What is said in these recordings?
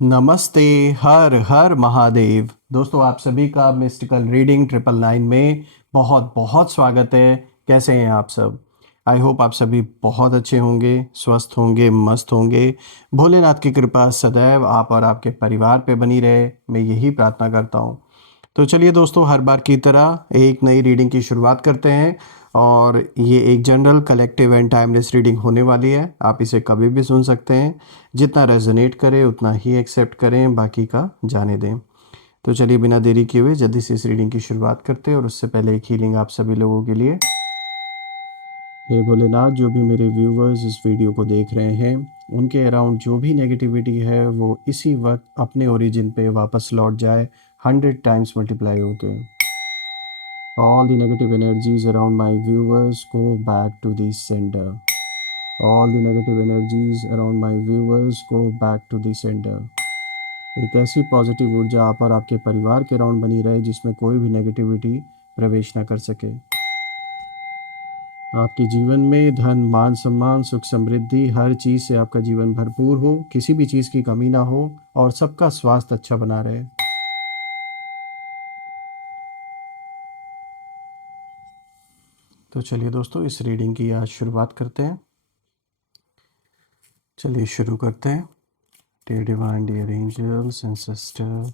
नमस्ते। हर हर महादेव। दोस्तों, आप सभी का मिस्टिकल रीडिंग 999 में बहुत बहुत स्वागत है। कैसे हैं आप सब? आई होप आप सभी बहुत अच्छे होंगे, स्वस्थ होंगे, मस्त होंगे। भोलेनाथ की कृपा सदैव आप और आपके परिवार पे बनी रहे, मैं यही प्रार्थना करता हूँ। तो चलिए दोस्तों, हर बार की तरह एक नई रीडिंग की शुरुआत करते हैं। और ये एक general collective and timeless reading होने वाली है। आप इसे कभी भी सुन सकते हैं। जितना रेजोनेट करे उतना ही एक्सेप्ट करें, बाकी का जाने दें। तो चलिए बिना देरी किए हुए जल्दी से इस रीडिंग की शुरुआत करते हैं। और उससे पहले एक हीलिंग आप सभी लोगों के लिए। हे भोलेनाथ, जो भी मेरे व्यूवर्स इस वीडियो को देख रहे हैं, उनके अराउंड जो भी नेगेटिविटी है वो इसी वक्त अपने ओरिजिन पे वापस लौट जाए, 100 टाइम्स मल्टीप्लाई होके। All the negative energies around my viewers go back to the sender. All the negative energies around my viewers go back to the sender. एक ऐसी पॉजिटिव ऊर्जा आप और आपके परिवार के अराउंड बनी रहे जिसमें कोई भी नेगेटिविटी प्रवेश ना कर सके। आपके जीवन में धन, मान, सम्मान, सुख, समृद्धि, हर चीज़ से आपका जीवन भरपूर हो, किसी भी चीज़ की कमी ना हो और सबका स्वास्थ्य अच्छा बना रहे। तो चलिए दोस्तों, इस रीडिंग की आज शुरुआत करते हैं। चलिए शुरू करते हैं। Dear divine, dear angels and sister,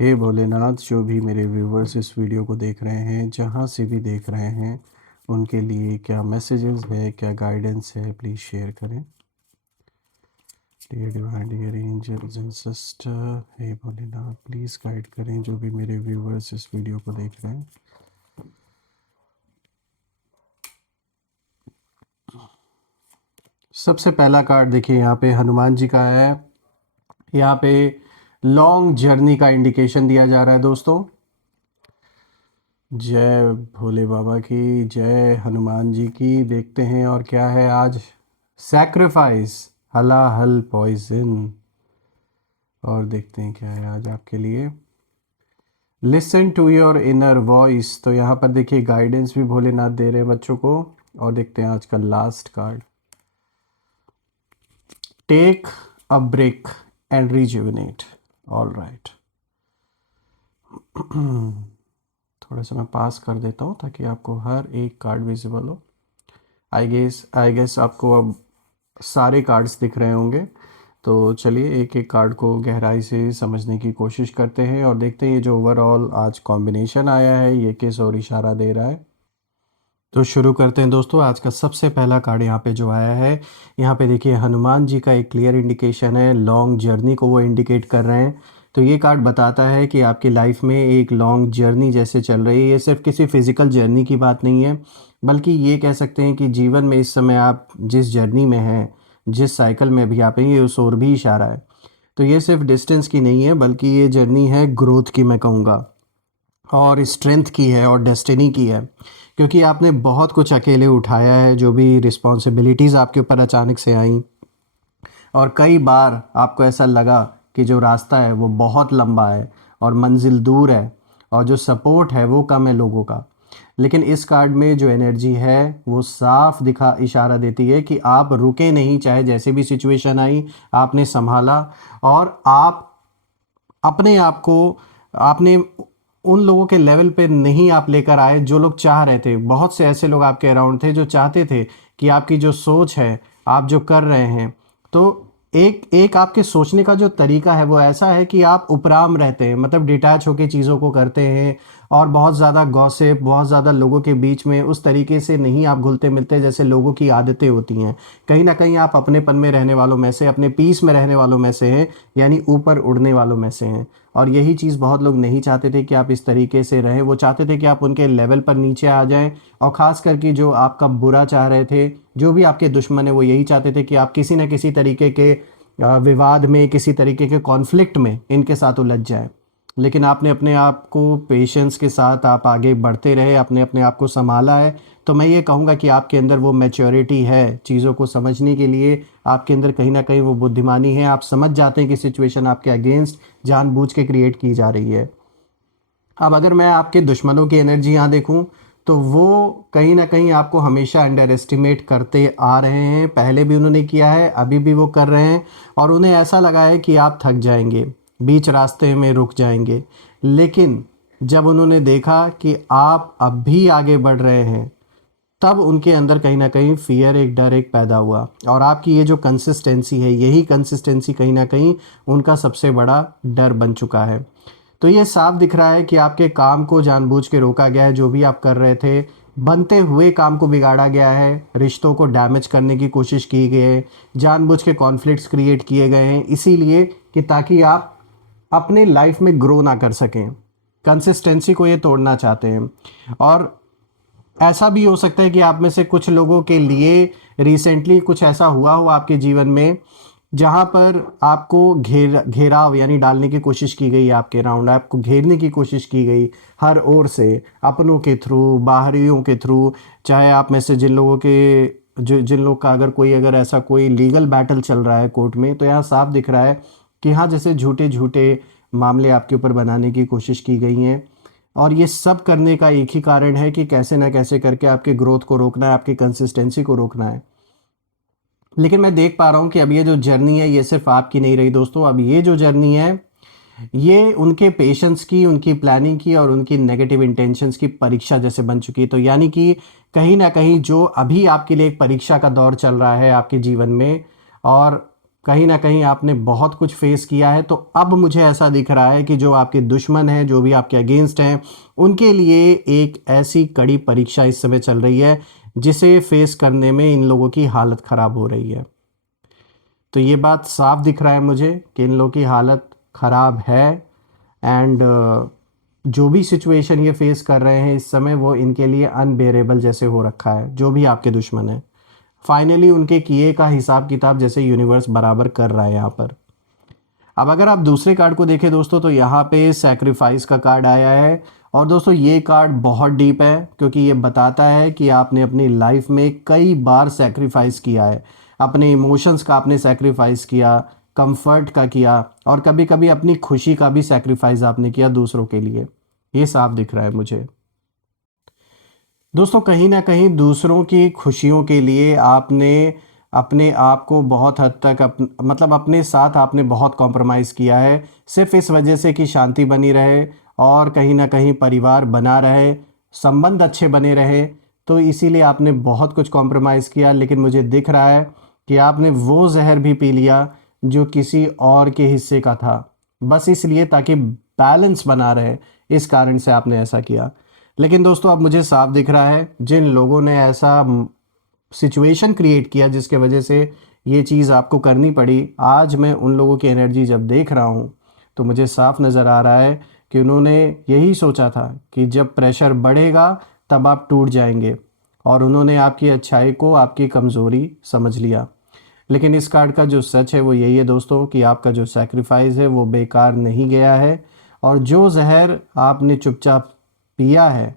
हे भोलेनाथ, जो भी मेरे व्यूवर्स इस वीडियो को देख रहे हैं, जहाँ से भी देख रहे हैं, उनके लिए क्या मैसेजेस है, क्या गाइडेंस है, प्लीज़ शेयर करें। Dear divine, dear angels and sister, हे भोलेनाथ, प्लीज़ गाइड करें जो भी मेरे व्यूवर्स इस वीडियो को देख रहे हैं। सबसे पहला कार्ड देखिए, यहाँ पे हनुमान जी का है। यहाँ पे लॉन्ग जर्नी का इंडिकेशन दिया जा रहा है दोस्तों। जय भोले बाबा की, जय हनुमान जी की। देखते हैं और क्या है आज। Sacrifice, Halahal poison. और देखते हैं क्या है आज आपके लिए। Listen to your inner voice. तो यहाँ पर देखिए गाइडेंस भी भोलेनाथ दे रहे हैं बच्चों को। और देखते हैं आज का last card. Take a break and rejuvenate. All right. थोड़ा सा मैं पास कर देता हूँ ताकि आपको हर एक कार्ड विजिबल हो। आई गेस आपको अब सारे कार्ड्स दिख रहे होंगे। तो चलिए एक एक कार्ड को गहराई से समझने की कोशिश करते हैं और देखते हैं ये जो ओवरऑल आज कॉम्बिनेशन आया है ये किस और इशारा दे रहा है। तो शुरू करते हैं दोस्तों। आज का सबसे पहला कार्ड यहाँ पे जो आया है, यहाँ पे देखिए हनुमान जी का एक क्लियर इंडिकेशन है। लॉन्ग जर्नी को वो इंडिकेट कर रहे हैं। तो ये कार्ड बताता है कि आपकी लाइफ में एक लॉन्ग जर्नी जैसे चल रही है। ये सिर्फ किसी फिज़िकल जर्नी की बात नहीं है, बल्कि ये कह सकते हैं कि जीवन में इस समय आप जिस जर्नी में हैं, जिस साइकिल में अभी आप हैं, ये उस ओर भी इशारा है। तो ये सिर्फ डिस्टेंस की नहीं है, बल्कि ये जर्नी है ग्रोथ की, मैं कहूँगा, और स्ट्रेंथ की है और डेस्टिनी की है। क्योंकि आपने बहुत कुछ अकेले उठाया है, जो भी रिस्पॉन्सिबिलिटीज़ आपके ऊपर अचानक से आई, और कई बार आपको ऐसा लगा कि जो रास्ता है वो बहुत लंबा है और मंजिल दूर है और जो सपोर्ट है वो कम है लोगों का। लेकिन इस कार्ड में जो एनर्जी है वो साफ दिखा इशारा देती है कि आप रुके नहीं, चाहे जैसे भी सिचुएशन आई आपने संभाला। और आप अपने आप को, आपने उन लोगों के लेवल पे नहीं आप लेकर आए जो लोग चाह रहे थे। बहुत से ऐसे लोग आपके अराउंड थे जो चाहते थे कि आपकी जो सोच है, आप जो कर रहे हैं, तो एक एक आपके सोचने का जो तरीका है वो ऐसा है कि आप उपराम रहते हैं, मतलब डिटैच होकर चीज़ों को करते हैं। और बहुत ज़्यादा गॉसिप, बहुत ज़्यादा लोगों के बीच में उस तरीके से नहीं आप घुलते मिलते जैसे लोगों की आदतें होती हैं। कहीं ना कहीं आप अपनेपन में रहने वालों में से, अपने पीस में रहने वालों में से हैं, यानी ऊपर उड़ने वालों में से हैं। और यही चीज़ बहुत लोग नहीं चाहते थे कि आप इस तरीके से रहें। वो चाहते थे कि आप उनके लेवल पर नीचे आ जाएं। और ख़ास करके जो आपका बुरा चाह रहे थे, जो भी आपके दुश्मन है, वो यही चाहते थे कि आप किसी न किसी तरीके के विवाद में, किसी तरीके के कॉन्फ्लिक्ट में इनके साथ उलझ जाएं। लेकिन आपने अपने आप को पेशेंस के साथ आप आगे बढ़ते रहे, अपने अपने आप को संभाला है। तो मैं ये कहूँगा कि आपके अंदर वो मैच्योरिटी है चीज़ों को समझने के लिए। आपके अंदर कहीं ना कहीं वो बुद्धिमानी है। आप समझ जाते हैं कि सिचुएशन आपके अगेंस्ट जानबूझ के क्रिएट की जा रही है। अब अगर मैं आपके दुश्मनों की एनर्जी यहाँ देखूँ, तो वो कहीं ना कहीं आपको हमेशा अंडर एस्टिमेट करते आ रहे हैं। पहले भी उन्होंने किया है, अभी भी वो कर रहे हैं, और उन्हें ऐसा लगा है कि आप थक जाएंगे, बीच रास्ते में रुक जाएंगे। लेकिन जब उन्होंने देखा कि आप अब भी आगे बढ़ रहे हैं, तब उनके अंदर कहीं ना कहीं फियर, एक डर एक पैदा हुआ। और आपकी ये जो कंसिस्टेंसी है, यही कंसिस्टेंसी कहीं ना कहीं उनका सबसे बड़ा डर बन चुका है। तो ये साफ दिख रहा है कि आपके काम को जानबूझ के रोका गया है। जो भी आप कर रहे थे, बनते हुए काम को बिगाड़ा गया है, रिश्तों को डैमेज करने की कोशिश की गई है, जानबूझ के कॉन्फ्लिक्ट्स क्रिएट किए गए हैं, इसीलिए कि ताकि आप अपने लाइफ में ग्रो ना कर सकें। कंसिस्टेंसी को ये तोड़ना चाहते हैं। और ऐसा भी हो सकता है कि आप में से कुछ लोगों के लिए रिसेंटली कुछ ऐसा हुआ हो आपके जीवन में, जहाँ पर आपको घेराव यानी डालने की कोशिश की गई, आपके राउंड आपको घेरने की कोशिश की गई हर ओर से, अपनों के थ्रू, बाहरियों के थ्रू। चाहे आप में से जिन लोग का अगर ऐसा कोई लीगल बैटल चल रहा है कोर्ट में, तो यहाँ साफ दिख रहा है कि हाँ, जैसे झूठे झूठे मामले आपके ऊपर बनाने की कोशिश की गई हैं। और ये सब करने का एक ही कारण है कि कैसे ना कैसे करके आपके ग्रोथ को रोकना है, आपकी कंसिस्टेंसी को रोकना है। लेकिन मैं देख पा रहा हूँ कि अब ये जो जर्नी है, ये सिर्फ आपकी नहीं रही दोस्तों। अब ये जो जर्नी है, ये उनके पेशेंस की, उनकी प्लानिंग की और उनकी नेगेटिव इंटेंशंस की परीक्षा जैसे बन चुकी है। तो यानी कि कहीं ना कहीं जो अभी आपके लिए एक परीक्षा का दौर चल रहा है आपके जीवन में, और कहीं ना कहीं आपने बहुत कुछ फेस किया है, तो अब मुझे ऐसा दिख रहा है कि जो आपके दुश्मन हैं, जो भी आपके अगेंस्ट हैं, उनके लिए एक ऐसी कड़ी परीक्षा इस समय चल रही है जिसे फेस करने में इन लोगों की हालत ख़राब हो रही है। तो ये बात साफ दिख रहा है मुझे कि इन लोगों की हालत ख़राब है। एंड जो भी सिचुएशन ये फेस कर रहे हैं इस समय, वो इनके लिए अनबेरेबल जैसे हो रखा है। जो भी आपके दुश्मन है, फाइनली उनके किए का हिसाब किताब जैसे यूनिवर्स बराबर कर रहा है यहाँ पर। अब अगर आप दूसरे कार्ड को देखें दोस्तों, तो यहाँ पे सैक्रिफाइस का कार्ड आया है। और दोस्तों ये कार्ड बहुत डीप है, क्योंकि ये बताता है कि आपने अपनी लाइफ में कई बार सैक्रिफाइस किया है। अपने इमोशंस का आपने सैक्रिफाइस किया, कंफर्ट का किया, और कभी कभी अपनी खुशी का भी सैक्रिफाइस आपने किया दूसरों के लिए। ये साफ दिख रहा है मुझे दोस्तों। कहीं ना कहीं दूसरों की खुशियों के लिए आपने अपने आप को बहुत हद तक मतलब अपने साथ आपने बहुत कॉम्प्रोमाइज़ किया है, सिर्फ इस वजह से कि शांति बनी रहे और कहीं ना कहीं परिवार बना रहे, संबंध अच्छे बने रहे। तो इसीलिए आपने बहुत कुछ कॉम्प्रोमाइज़ किया। लेकिन मुझे दिख रहा है कि आपने वो जहर भी पी लिया जो किसी और के हिस्से का था, बस इसलिए ताकि बैलेंस बना रहे, इस कारण से आपने ऐसा किया। लेकिन दोस्तों अब मुझे साफ दिख रहा है, जिन लोगों ने ऐसा सिचुएशन क्रिएट किया जिसके वजह से ये चीज़ आपको करनी पड़ी, आज मैं उन लोगों की एनर्जी जब देख रहा हूँ, तो मुझे साफ नज़र आ रहा है कि उन्होंने यही सोचा था कि जब प्रेशर बढ़ेगा तब आप टूट जाएंगे, और उन्होंने आपकी अच्छाई को आपकी कमज़ोरी समझ लिया। लेकिन इस कार्ड का जो सच है वो यही है दोस्तों, कि आपका जो सैक्रिफाइस है वो बेकार नहीं गया है। और जो जहर आपने चुपचाप पिया है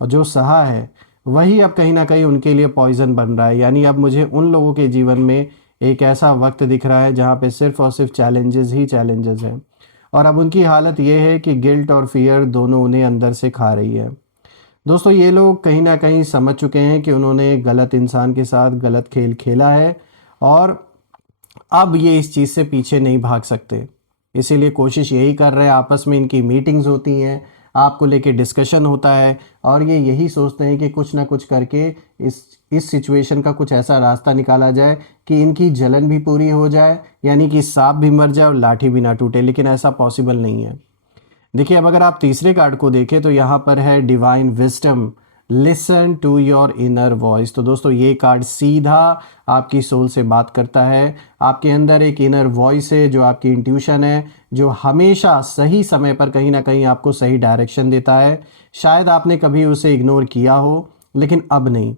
और जो सहा है, वही अब कहीं ना कहीं उनके लिए पॉइजन बन रहा है। यानी अब मुझे उन लोगों के जीवन में एक ऐसा वक्त दिख रहा है जहाँ पे सिर्फ और सिर्फ चैलेंजेस ही चैलेंजेस हैं। और अब उनकी हालत ये है कि गिल्ट और फियर दोनों उन्हें अंदर से खा रही है। दोस्तों ये लोग कहीं ना कहीं समझ चुके हैं कि उन्होंने गलत इंसान के साथ गलत खेल खेला है, और अब ये इस चीज़ से पीछे नहीं भाग सकते। इसीलिए कोशिश यही कर रहे हैं, आपस में इनकी मीटिंग्स होती हैं, आपको लेके डिस्कशन होता है, और ये यही सोचते हैं कि कुछ ना कुछ करके इस सिचुएशन का कुछ ऐसा रास्ता निकाला जाए कि इनकी जलन भी पूरी हो जाए, यानी कि सांप भी मर जाए और लाठी भी ना टूटे। लेकिन ऐसा पॉसिबल नहीं है। देखिए अब अगर आप तीसरे कार्ड को देखें, तो यहाँ पर है divine wisdom, listen to your inner voice. तो दोस्तों ये कार्ड सीधा आपकी सोल से बात करता है। आपके अंदर एक इनर वॉइस है जो आपकी इंट्यूशन है, जो हमेशा सही समय पर कहीं ना कहीं आपको सही डायरेक्शन देता है। शायद आपने कभी उसे इग्नोर किया हो, लेकिन अब नहीं।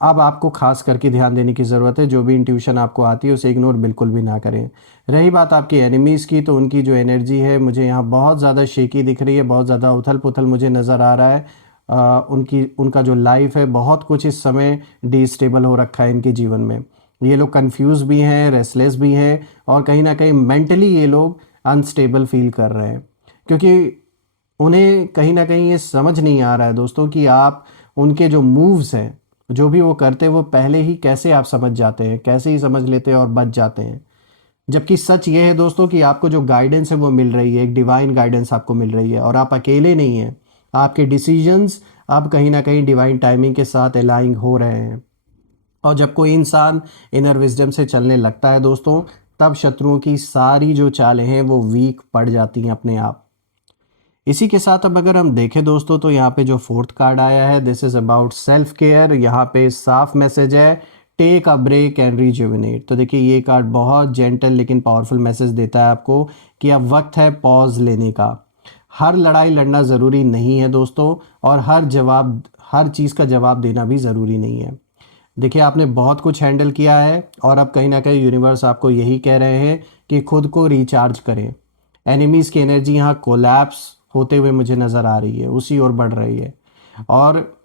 अब आपको खास करके ध्यान देने की ज़रूरत है। जो भी इंट्यूशन आपको आती है उसे इग्नोर बिल्कुल भी ना करें। रही बात आपकी एनिमीज़ की, तो उनकी जो एनर्जी है मुझे यहाँ बहुत ज़्यादा शेकी दिख रही है, बहुत ज़्यादा उथल पुथल मुझे नज़र आ रहा है। उनका जो लाइफ है, बहुत कुछ इस समय डिस्टेबल हो रखा है इनके जीवन में। ये लोग कंफ्यूज भी हैं, रेस्टलेस भी हैं, और कहीं ना कहीं मेंटली ये लोग अनस्टेबल फील कर रहे हैं, क्योंकि उन्हें कहीं ना कहीं ये समझ नहीं आ रहा है दोस्तों कि आप उनके जो मूव्स हैं, जो भी वो करते हैं, वो पहले ही कैसे आप समझ जाते हैं, कैसे ही समझ लेते हैं और बच जाते हैं। जबकि सच ये है दोस्तों कि आपको जो गाइडेंस है वो मिल रही है, एक डिवाइन गाइडेंस आपको मिल रही है, और आप अकेले नहीं हैं। आपके डिसीजंस अब कहीं ना कहीं डिवाइन टाइमिंग के साथ अलाइन हो रहे हैं। और जब कोई इंसान इनर विजडम से चलने लगता है दोस्तों, तब शत्रुओं की सारी जो चालें हैं वो वीक पड़ जाती हैं अपने आप। इसी के साथ अब अगर हम देखें दोस्तों, तो यहाँ पे जो फोर्थ कार्ड आया है, this is about self care. यहाँ पे साफ मैसेज है, take a break and rejuvenate. तो देखिए ये कार्ड बहुत जेंटल लेकिन पावरफुल मैसेज देता है आपको कि अब वक्त है पॉज लेने का। हर लड़ाई लड़ना ज़रूरी नहीं है दोस्तों, और हर चीज़ का जवाब देना भी ज़रूरी नहीं है। देखिए आपने बहुत कुछ हैंडल किया है, और अब कहीं ना कहीं यूनिवर्स आपको यही कह रहे हैं कि खुद को रिचार्ज करें। एनिमीज़ की एनर्जी यहाँ कोलैप्स होते हुए मुझे नज़र आ रही है, उसी ओर बढ़ रही है। और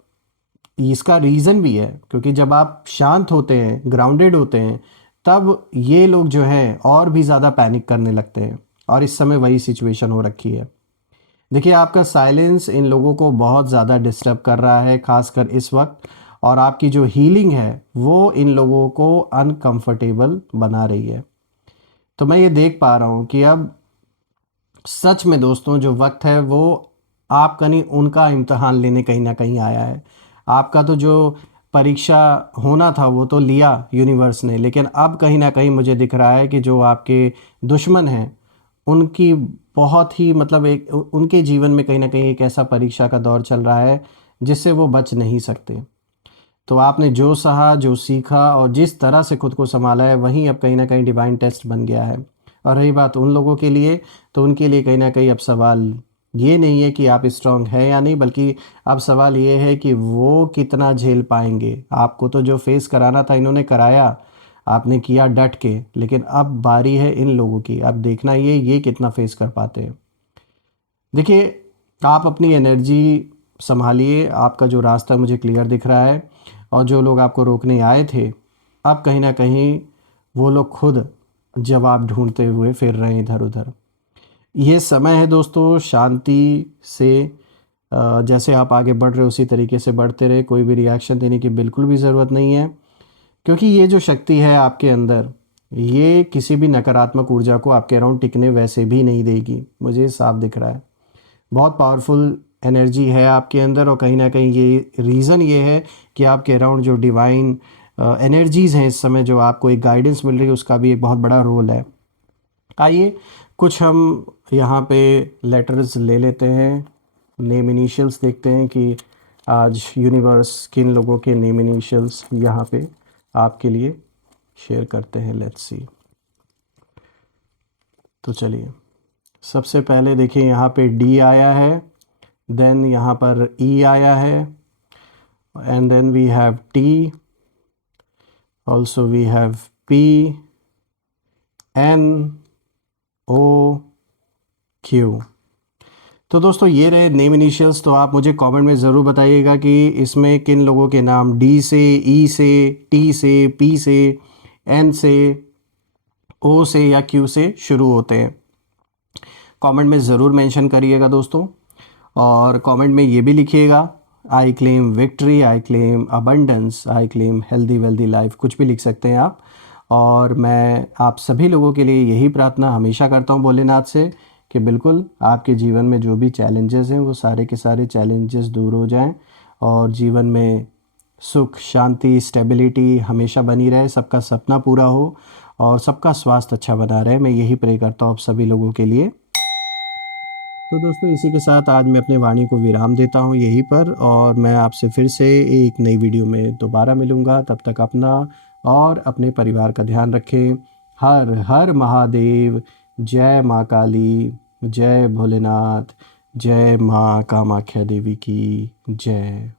इसका रीज़न भी है, क्योंकि जब आप शांत होते हैं, ग्राउंडेड होते हैं, तब ये लोग जो है और भी ज़्यादा पैनिक करने लगते हैं, और इस समय वही सिचुएशन हो रखी है। देखिए आपका साइलेंस इन लोगों को बहुत ज़्यादा डिस्टर्ब कर रहा है, खासकर इस वक्त, और आपकी जो हीलिंग है वो इन लोगों को अनकंफर्टेबल बना रही है। तो मैं ये देख पा रहा हूँ कि अब सच में दोस्तों जो वक्त है वो आपका नहीं, उनका इम्तहान लेने कहीं ना कहीं आया है। आपका तो जो परीक्षा होना था वो तो लिया यूनिवर्स ने, लेकिन अब कहीं ना कहीं मुझे दिख रहा है कि जो आपके दुश्मन हैं, उनकी बहुत ही मतलब उनके जीवन में कहीं ना कहीं एक ऐसा परीक्षा का दौर चल रहा है जिससे वो बच नहीं सकते। तो आपने जो सहा, जो सीखा और जिस तरह से खुद को संभाला है, वहीं अब कहीं ना कहीं डिवाइन टेस्ट बन गया है। और रही बात उन लोगों के लिए, तो उनके लिए कहीं ना कहीं अब सवाल ये नहीं है कि आप स्ट्रांग हैं या नहीं, बल्कि अब सवाल ये है कि वो कितना झेल पाएंगे। आपको तो जो फेस कराना था इन्होंने कराया, आपने किया डट के, लेकिन अब बारी है इन लोगों की। अब देखना ये कितना फेस कर पाते हैं। देखिए आप अपनी एनर्जी संभालिए, आपका जो रास्ता मुझे क्लियर दिख रहा है, और जो लोग आपको रोकने आए थे, अब कहीं ना कहीं वो लोग खुद जवाब ढूंढते हुए फिर रहे हैं इधर उधर। ये समय है दोस्तों शांति से, जैसे आप आगे बढ़ रहे हो उसी तरीके से बढ़ते रहे, कोई भी रिएक्शन देने की बिल्कुल भी ज़रूरत नहीं है, क्योंकि ये जो शक्ति है आपके अंदर, ये किसी भी नकारात्मक ऊर्जा को आपके अराउंड टिकने वैसे भी नहीं देगी, मुझे साफ दिख रहा है। बहुत पावरफुल एनर्जी है आपके अंदर, और कहीं ना कहीं ये रीज़न ये है कि आपके अराउंड जो डिवाइन एनर्जीज़ हैं इस समय, जो आपको एक गाइडेंस मिल रही है, उसका भी एक बहुत बड़ा रोल है। आइए कुछ हम यहाँ पे लेटर्स ले लेते हैं, नेम इनिशियल्स देखते हैं कि आज यूनिवर्स किन लोगों के नेम इनिशियल्स यहाँ पे आपके लिए शेयर करते हैं। Let's see. तो चलिए सबसे पहले देखिए यहाँ पे डी आया है, देन यहाँ पर ई आया है, and then we have T, also we have P, N, O, Q. तो दोस्तों ये रहे नेम इनिशियल्स। तो आप मुझे कमेंट में ज़रूर बताइएगा कि इसमें किन लोगों के नाम डी से, ई से, टी से, पी से, एन से, ओ से या क्यू से शुरू होते हैं। कमेंट में ज़रूर मेंशन करिएगा दोस्तों, और कमेंट में ये भी लिखिएगा, I claim victory, I claim abundance, I claim healthy wealthy life, कुछ भी लिख सकते हैं आप। और मैं आप सभी लोगों के लिए यही प्रार्थना हमेशा करता हूँ भोलेनाथ से कि बिल्कुल आपके जीवन में जो भी चैलेंजेस हैं वो सारे के सारे चैलेंजेस दूर हो जाएं, और जीवन में सुख, शांति, स्टेबिलिटी हमेशा बनी रहे, सबका सपना पूरा हो, और सबका स्वास्थ्य अच्छा बना रहे। मैं यही प्रे करता हूँ आप सभी लोगों के लिए। तो दोस्तों इसी के साथ आज मैं अपने वाणी को विराम देता हूँ यहीं पर, और मैं आपसे फिर से एक नई वीडियो में दोबारा मिलूँगा। तब तक अपना और अपने परिवार का ध्यान रखें। हर हर महादेव। जय माँ काली, जय भोलेनाथ, जय माँ कामाख्या देवी की जय।